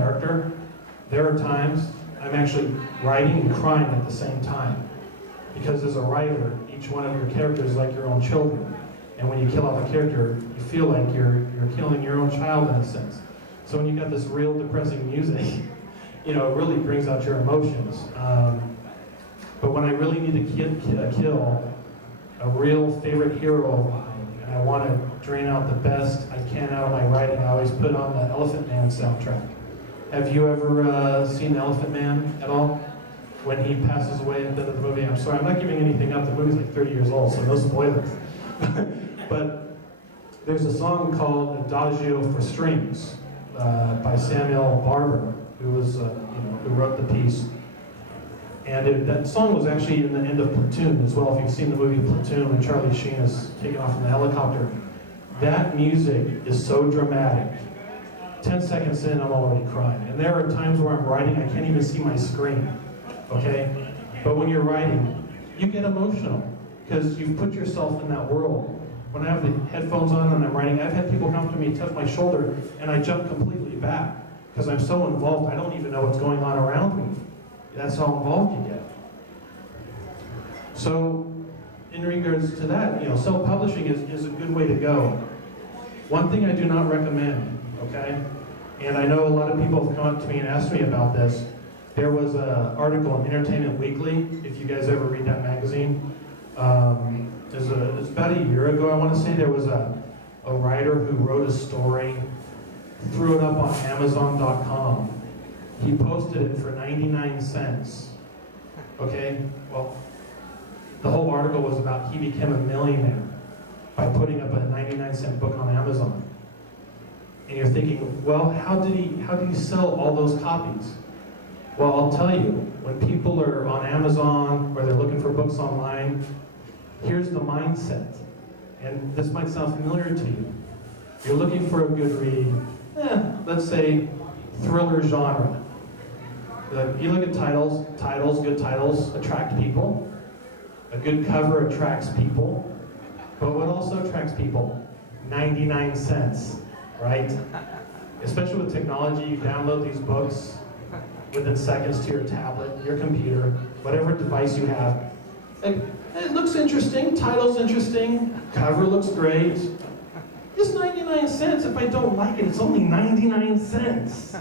character, there are times I'm actually writing and crying at the same time. Because as a writer, each one of your characters is like your own children. And when you kill off a character, you feel like you're killing your own child in a sense. So when you got this real depressing music, it really brings out your emotions. But when I really need to kill a real favorite hero of mine, and I want to drain out the best I can out of my writing, I always put on the Elephant Man soundtrack. Have you ever seen Elephant Man at all? When he passes away at the end of the movie, I'm sorry, I'm not giving anything up. The movie's like 30 years old, so no spoilers. But there's a song called Adagio for Strings by Samuel Barber, who was, who wrote the piece. And that song was actually in the end of Platoon as well. If you've seen the movie Platoon, when Charlie Sheen is taken off in the helicopter, that music is so dramatic. 10 seconds in, I'm already crying. And there are times where I'm writing, I can't even see my screen, okay? But when you're writing, you get emotional because you've put yourself in that world. When I have the headphones on and I'm writing, I've had people come up to me, touch my shoulder, and I jump completely back because I'm so involved, I don't even know what's going on around me. That's how involved you get. So, in regards to that, self-publishing is a good way to go. One thing I do not recommend, okay? And I know a lot of people have come up to me and asked me about this. There was an article in Entertainment Weekly, if you guys ever read that magazine. It's about a year ago, I want to say, there was a writer who wrote a story, threw it up on Amazon.com. He posted it for 99 cents. Okay? Well, the whole article was about he became a millionaire by putting up a 99-cent book on Amazon. And you're thinking, well, how did he sell all those copies? Well, I'll tell you, when people are on Amazon or they're looking for books online, here's the mindset. And this might sound familiar to you. You're looking for a good read, let's say thriller genre. You look at titles, good titles attract people. A good cover attracts people. But what also attracts people? 99 cents, right? Especially with technology, you download these books within seconds to your tablet, your computer, whatever device you have. It looks interesting, title's interesting, cover looks great. It's 99 cents. If I don't like it, it's only 99 cents.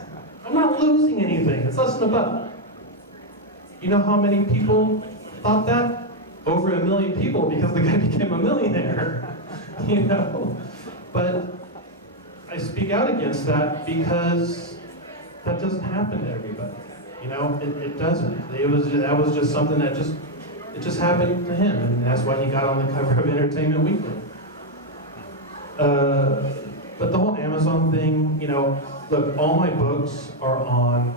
I'm not losing anything. It's less than a buck. You know how many people thought that? Over 1 million people, because the guy became a millionaire. But I speak out against that because that doesn't happen to everybody. It doesn't. That was just something that just happened to him, and that's why he got on the cover of Entertainment Weekly. But the whole Amazon thing, look, all my books are on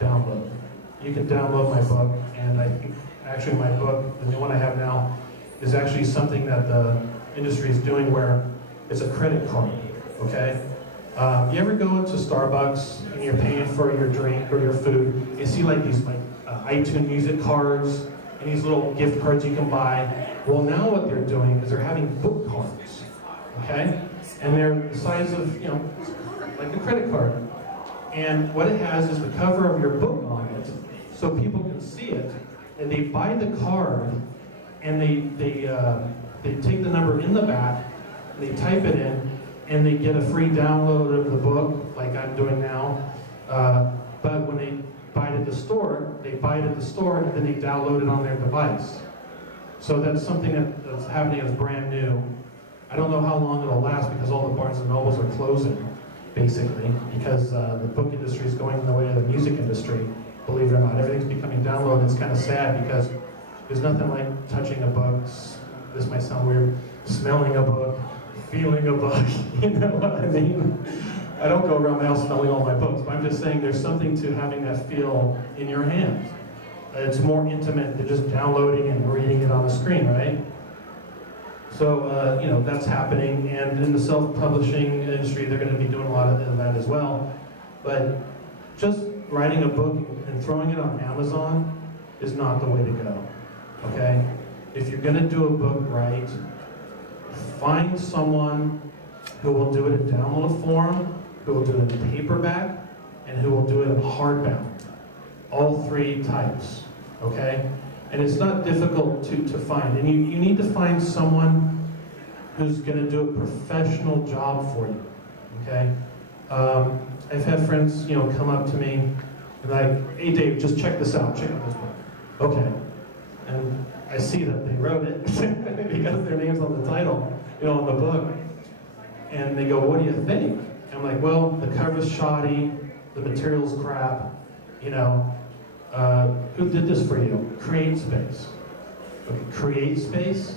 download. You can download my book, and I think actually my book, the new one I have now, is actually something that the industry is doing where it's a credit card, okay? You ever go into Starbucks and you're paying for your drink or your food, you see like these iTunes music cards and these little gift cards you can buy. Well, now what they're doing is they're having book cards, okay? And they're the size of, like a credit card. And what it has is the cover of your book on it, so people can see it, and they buy the card, and they take the number in the back, they type it in, and they get a free download of the book, like I'm doing now. But when they buy it at the store, and then they download it on their device. So that's something that's happening as brand new. I don't know how long it'll last because all the Barnes and Nobles are closing, basically, because the book industry is going the way of the music industry, believe it or not. Everything's becoming download, and it's kind of sad because there's nothing like touching a book. This might sound weird. Smelling a book, feeling a book, you know what I mean? I don't go around my house smelling all my books, but I'm just saying there's something to having that feel in your hand. It's more intimate than just downloading and reading it on the screen, right? So, that's happening, and in the self-publishing industry, they're going to be doing a lot of that as well. But just writing a book and throwing it on Amazon is not the way to go, okay? If you're going to do a book right, find someone who will do it in download form, who will do it in paperback, and who will do it hardbound. All three types, okay? And it's not difficult to find. And you need to find someone who's going to do a professional job for you, okay? I've had friends, come up to me and like, hey Dave, just check this out, check out this book. Okay. And I see that they wrote it because their name's on the title, on the book. And they go, what do you think? And I'm like, well, the cover's shoddy, the material's crap, who did this for you? Create Space. Okay, Create Space,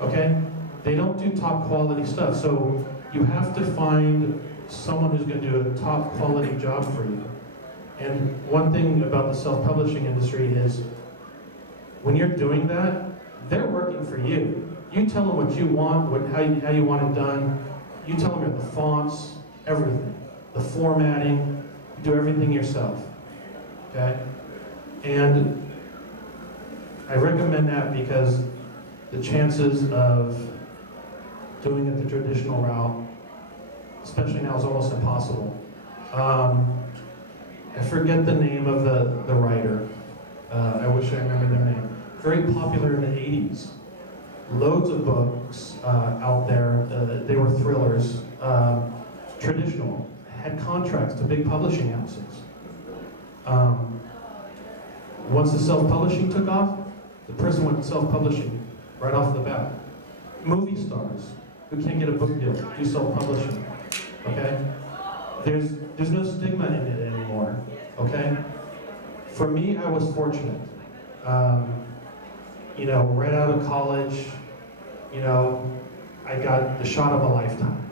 okay? They don't do top quality stuff, so you have to find someone who's going to do a top quality job for you. And one thing about the self-publishing industry is when you're doing that, they're working for you. You tell them what you want, how you want it done. You tell them the fonts, everything, the formatting. You do everything yourself, okay? And I recommend that because the chances of doing it the traditional route, especially now, is almost impossible. I forget the name of the writer. I wish I remembered their name. Very popular in the 80s. Loads of books out there. They were thrillers. Traditional. Had contracts to big publishing houses. Once the self-publishing took off, the person went self-publishing right off the bat. Movie stars who can't get a book deal do self-publishing. Okay? There's no stigma in it anymore. Okay? For me, I was fortunate. Right out of college, I got the shot of a lifetime.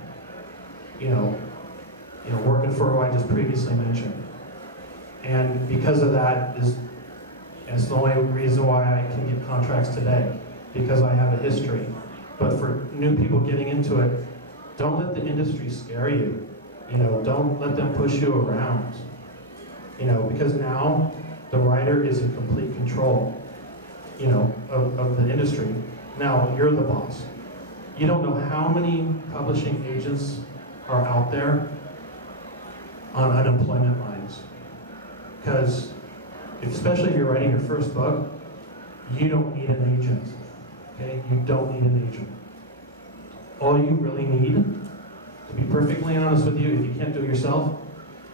Working for who I just previously mentioned. And because of that it's the only reason why I can get contracts today, because I have a history. But for new people getting into it, don't let the industry scare you. Don't let them push you around. Because now the writer is in complete control, of the industry. Now you're the boss. You don't know how many publishing agents are out there on unemployment lines. Because, especially if you're writing your first book, you don't need an agent. Okay? You don't need an agent. All you really need, to be perfectly honest with you, if you can't do it yourself,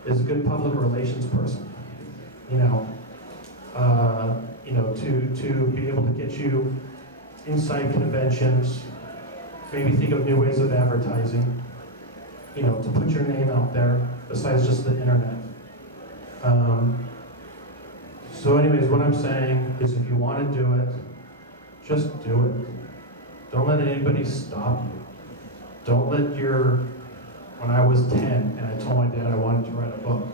is a good public relations person. To be able to get you inside conventions, maybe think of new ways of advertising, to put your name out there besides just the internet. So anyways, what I'm saying is if you want to do it, just do it. Don't let anybody stop you. Don't let when I was 10 and I told my dad I wanted to write a book,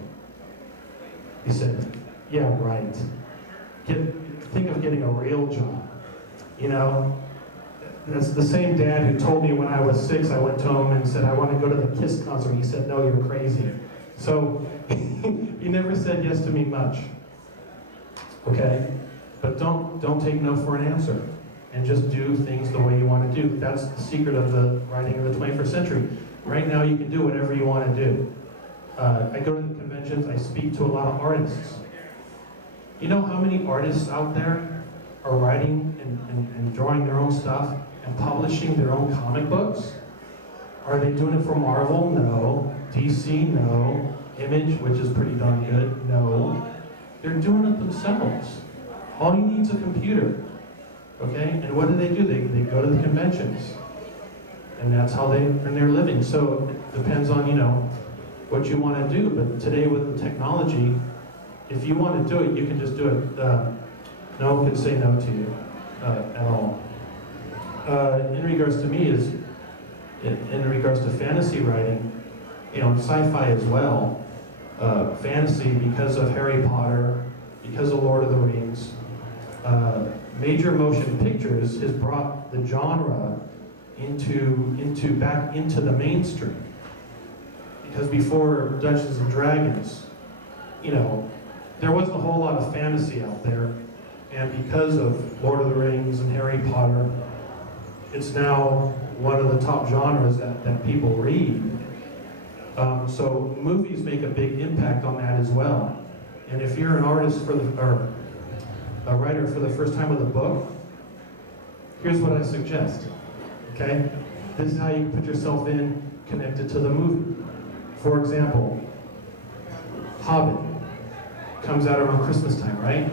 he said, yeah, right. Think of getting a real job. That's the same dad who told me when I was 6, I went to him and said, I want to go to the Kiss concert. He said, no, you're crazy. So he never said yes to me much. Okay? But don't take no for an answer. And just do things the way you want to do. That's the secret of the writing of the 21st century. Right now you can do whatever you want to do. I go to the conventions, I speak to a lot of artists. You know how many artists out there are writing and drawing their own stuff and publishing their own comic books? Are they doing it for Marvel? No. DC? No. Image, which is pretty darn good? No. They're doing it themselves. All you need is a computer. Okay? And what do? They go to the conventions. And that's how they earn their living. So it depends on, what you want to do. But today with the technology, if you want to do it, you can just do it. No one can say no to you at all. In regards to me, in regards to fantasy writing, sci-fi as well. Fantasy, because of Harry Potter, because of Lord of the Rings, major motion pictures has brought the genre back into the mainstream. Because before Dungeons and Dragons, there wasn't a whole lot of fantasy out there, and because of Lord of the Rings and Harry Potter, it's now one of the top genres that people read. So movies make a big impact on that as well. And if you're an artist or a writer for the first time with a book, here's what I suggest, okay? This is how you put yourself in, connected to the movie. For example, Hobbit comes out around Christmas time, right?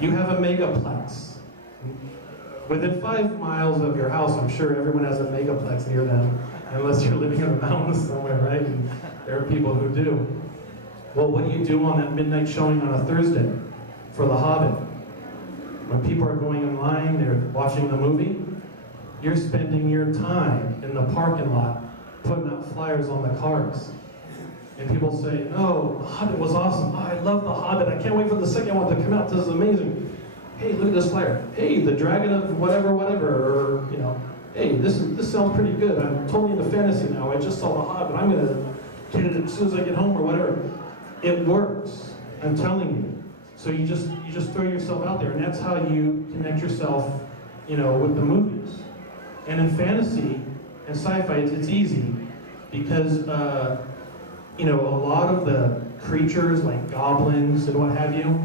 You have a megaplex. Within 5 miles of your house, I'm sure everyone has a megaplex near them, unless you're living in the mountains somewhere, right? And there are people who do. Well, what do you do on that midnight showing on a Thursday for The Hobbit? When people are going in line, they're watching the movie, you're spending your time in the parking lot putting up flyers on the cars. And people say, "Oh, The Hobbit was awesome. Oh, I love The Hobbit. I can't wait for the second one to come out. This is amazing. Hey, look at this flyer. Hey, the dragon of whatever, or, you know, hey, this sounds pretty good. I'm totally into fantasy now. I just saw The Hobbit. I'm going to get it as soon as I get home," or whatever. It works. I'm telling you. So you just throw yourself out there, and that's how you connect yourself, you know, with the movies. And in fantasy and sci-fi, it's easy because, you know, a lot of the creatures like goblins and what have you,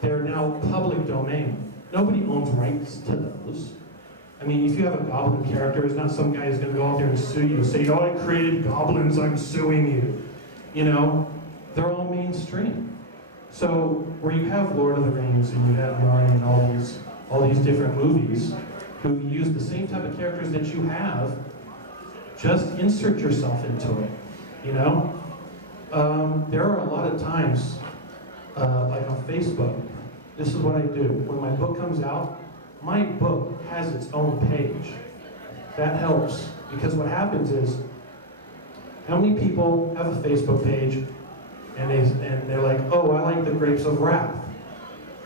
they're now public domain. Nobody owns rights to those. I mean, if you have a goblin character, it's not some guy who's going to go out there and sue you and say, "Oh, I created goblins, I'm suing you." You know, they're all mainstream. So where you have Lord of the Rings and you have Narnia and all these different movies who use the same type of characters that you have, just insert yourself into it. You know, there are a lot of times, like on Facebook. This is what I do when my book comes out. My book has its own page. That helps because what happens is, how many people have a Facebook page and they're like, "Oh, I like the Grapes of Wrath."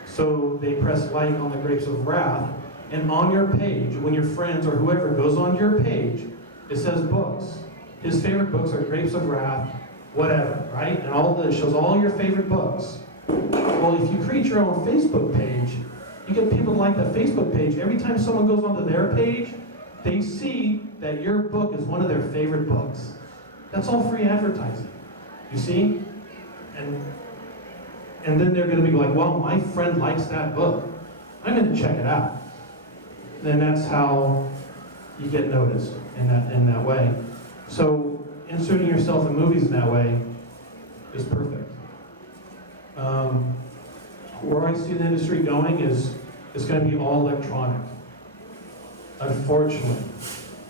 So they press like on the Grapes of Wrath, and on your page, when your friends or whoever goes on your page, it says books. His favorite books are Grapes of Wrath, whatever, right? And it shows all your favorite books. Well, if you create your own Facebook page, you get people to like that Facebook page. Every time someone goes onto their page, they see that your book is one of their favorite books. That's all free advertising. You see? And then they're going to be like, "Well, my friend likes that book. I'm going to check it out." Then that's how you get noticed in that way. So inserting yourself in movies in that way is perfect. Where I see the industry going is it's going to be all electronic. Unfortunately,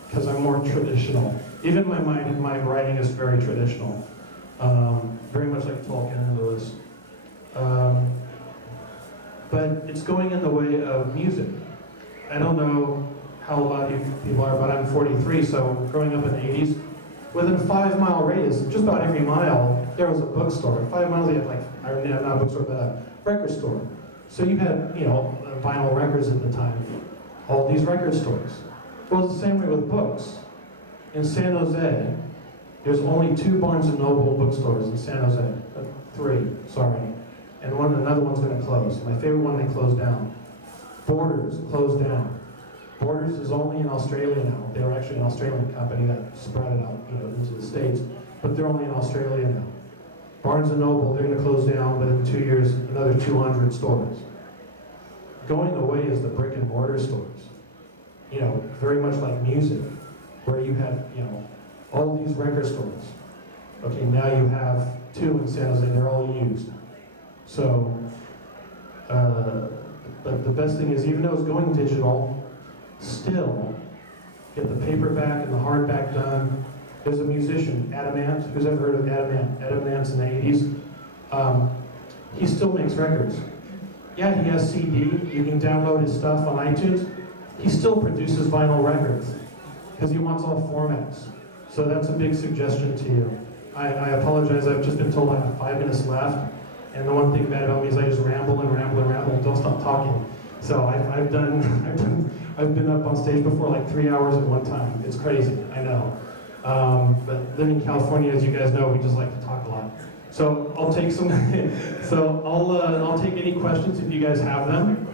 because I'm more traditional. Even my writing is very traditional. Very much like Tolkien and Lewis. But it's going in the way of music. I don't know how a lot of you people are, but I'm 43, so growing up in the 80s, within a 5-mile radius, just about every mile, there was a bookstore. 5 miles, you had not a bookstore, but a record store. So you had, you know, vinyl records at the time. All these record stores. Well, it's the same way with books. In San Jose, there's only 2 Barnes & Noble bookstores in San Jose. 3, sorry. And another one's going to close. My favorite one, they closed down. Borders closed down. Borders is only in Australia now. They were actually an Australian company that spread it out, you know, into the States, but they're only in Australia now. Barnes & Noble, they're going to close down, but in 2 years, another 200 stores. Going away is the brick and mortar stores. You know, very much like music, where you have, you know, all these record stores. Okay, now you have 2 in San Jose, they're all used. So, but the best thing is, even though it's going digital, still get the paperback and the hardback done. There's a musician, Adam Ant. Who's ever heard of Adam Ant? Adam Ant's in the 80s. He still makes records. Yeah, he has CD. You can download his stuff on iTunes. He still produces vinyl records because he wants all formats. So that's a big suggestion to you. I apologize. I've just been told I have 5 minutes left. And the one thing bad about me is I just ramble and ramble and ramble and don't stop talking. So I've been up on stage before like 3 hours at one time. It's crazy, I know. But living in California, as you guys know, we just like to talk a lot. So I'll take some. So I'll take any questions if you guys have them.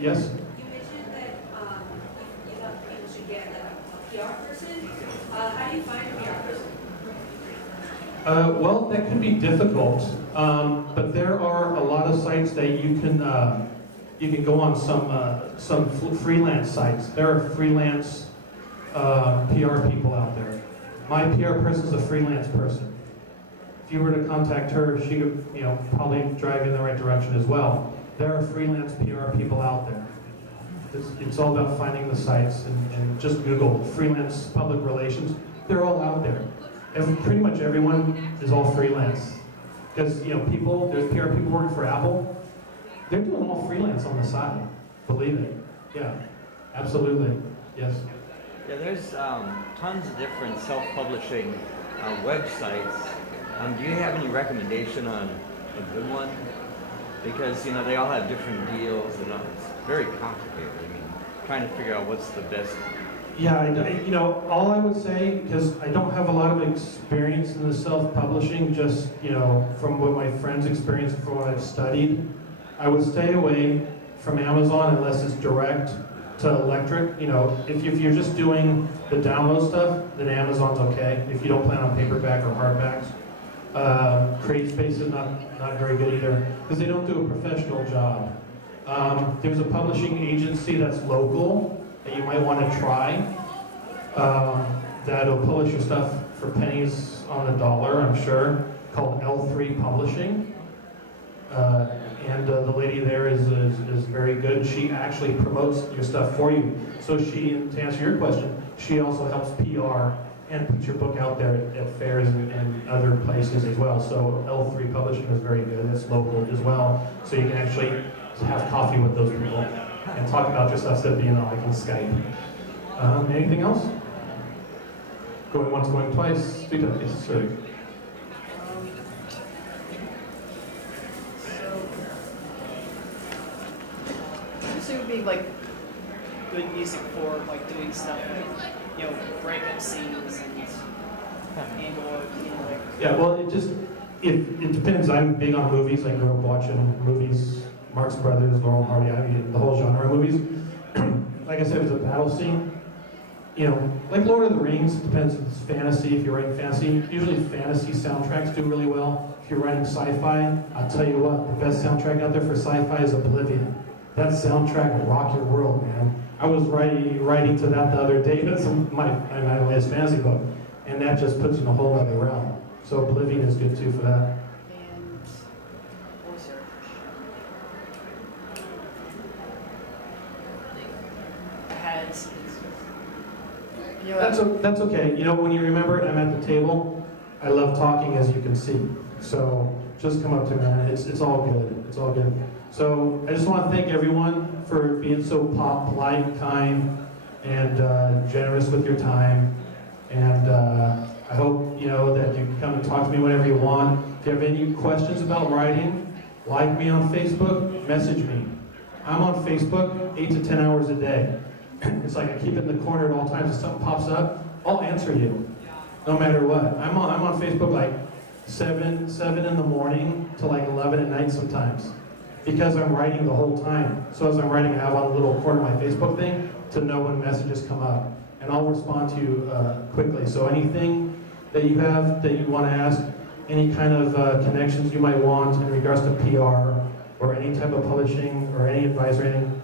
Yes. You mentioned that you thought people should get a PR person. How do you find a PR person? Well, that can be difficult, but there are a lot of sites that you can go on some freelance sites. There are freelance PR people out there. My PR person is a freelance person. If you were to contact her, she could, probably drive you in the right direction as well. There are freelance PR people out there. It's all about finding the sites and just Google freelance public relations. They're all out there. Pretty much everyone is all freelance. Because, there's PR people working for Apple. They're doing all freelance on the side. Believe it. Yeah, absolutely. Yes. Yeah, there's tons of different self-publishing websites. Do you have any recommendation on a good one? Because, they all have different deals and it's very complicated. I mean, trying to figure out what's the best. Yeah, all I would say, because I don't have a lot of experience in the self-publishing, just, from what my friends experienced, from what I've studied, I would stay away from Amazon unless it's direct to electric. If you're just doing the download stuff, then Amazon's okay. If you don't plan on paperback or hardbacks. CreateSpace is not very good either, because they don't do a professional job. There's a publishing agency that's local that you might want to try, that'll publish your stuff for pennies on the dollar, I'm sure, called L3 Publishing. And the lady there is very good. She actually promotes your stuff for you. So to answer your question, she also helps PR and puts your book out there at fairs and other places as well. So L3 Publishing is very good. It's local as well. So you can actually have coffee with those people and talk about your stuff instead of being on Skype. Anything else? Going once, going twice. Three times. Yes, sir. So it would be like good music for like doing stuff like breakup scenes and or Yeah, well, it depends. I'm big on movies. I grew up watching movies, Marx Brothers, Laurel and Hardy, I mean the whole genre of movies. Like I said, it was a battle scene. Like Lord of the Rings, depends if it's fantasy, if you're writing fantasy. Usually fantasy soundtracks do really well. If you're writing sci-fi, I'll tell you what, the best soundtrack out there for sci-fi is Oblivion. That soundtrack will rock your world, man. I was writing to that the other day. That's my latest fantasy book. And that just puts you in a whole other realm. So Oblivion is good too for that. and voice search. That's okay. When you remember I'm at the table, I love talking, as you can see. So just come up to me, man. It's all good. It's all good. So I just want to thank everyone for being so polite, kind, and generous with your time. And I hope that you can come and talk to me whenever you want. If you have any questions about writing, like me on Facebook, message me. I'm on Facebook 8 to 10 hours a day. It's like I keep it in the corner at all times. If something pops up, I'll answer you, no matter what. I'm on Facebook like 7 in the morning to like 11 at night sometimes, because I'm writing the whole time. So as I'm writing, I have on a little corner of my Facebook thing to know when messages come up, and I'll respond to you quickly. So anything that you have that you want to ask, any kind of connections you might want in regards to PR or any type of publishing or any advice or anything,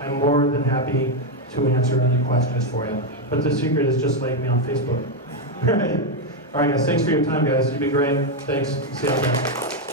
I'm more than happy to answer any questions for you. But the secret is just like me on Facebook. All right, guys, thanks for your time, guys. You've been great. Thanks. See you out there.